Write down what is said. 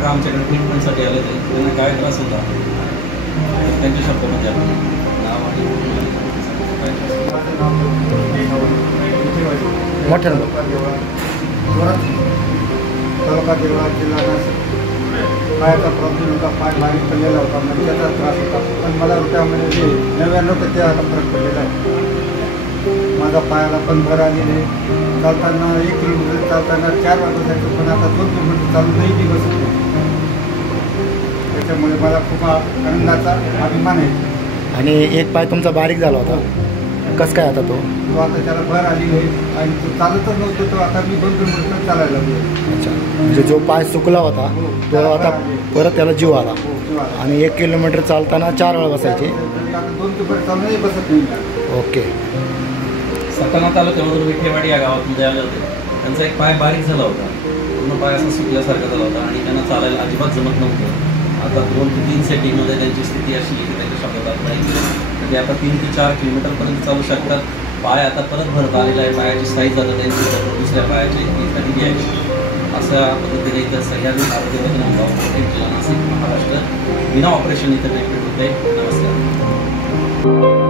काका आमच्याकडे ट्रीटमेंटसाठी आले होते, त्यांना काय त्रास होता त्यांच्या शब्दामध्ये आपण नाव आणि मोठ्या तालुका देवळा जिल्हा नाशिक. पायाचा प्रॉब्लेम होता, पाय बारीक पडलेला होता, म्हणजे त्याचा त्रास होता. पण मला त्यामध्ये 99% आता फरक पडलेला आहे. माझा पायाला पण भर आलेली आहे. चालताना 1 किलोमीटर चालताना 4 वाजता, पण आता 2 किलोमीटर चालू नाही की बसत नाही. त्याच्यामुळे मला खूप आनंदाचा अभिमान आहे. आणि एक पाय तुमचा बारीक झाला होता, कसं काय आता तो आता त्याला भर आलेली आहे आणि तो चालतच नव्हतो. तो आता मी 2 किलोमीटर चालायला लागलो. अच्छा, म्हणजे जो पाय सुकला होता तो आता परत त्याला जीव आला. आणि 1 किलोमीटर चालताना 4 वेळा बसायचे. आता 2 किलोमीटर चालूनही बसत नाही. ओके. सटाणा तालुक्यामधून विठेवाडी या गावातून आले होते. त्यांचा एक पाय बारीक झाला होता, पूर्ण पाय असा सुकल्यासारखा झाला होता आणि त्यांना चालायला अजिबात जमत नव्हतं. आता 2 ते 3 सेटिंगमध्ये त्यांची स्थिती अशी आहे की त्यांच्या शब्दात नाही, म्हणजे आता 3 ते 4 किलोमीटरपर्यंत चालू शकतात. पाय आता परत भरत आलेला आहे, पायाची साईज आता त्यांची दुसऱ्या पायाची झालेली आहे. अशा पद्धतीने इथं सह्याद्री आरोग्य जिल्हा नाशिक महाराष्ट्र विना ऑपरेशन इथं ट्रीटमेंट होते. नमस्कार.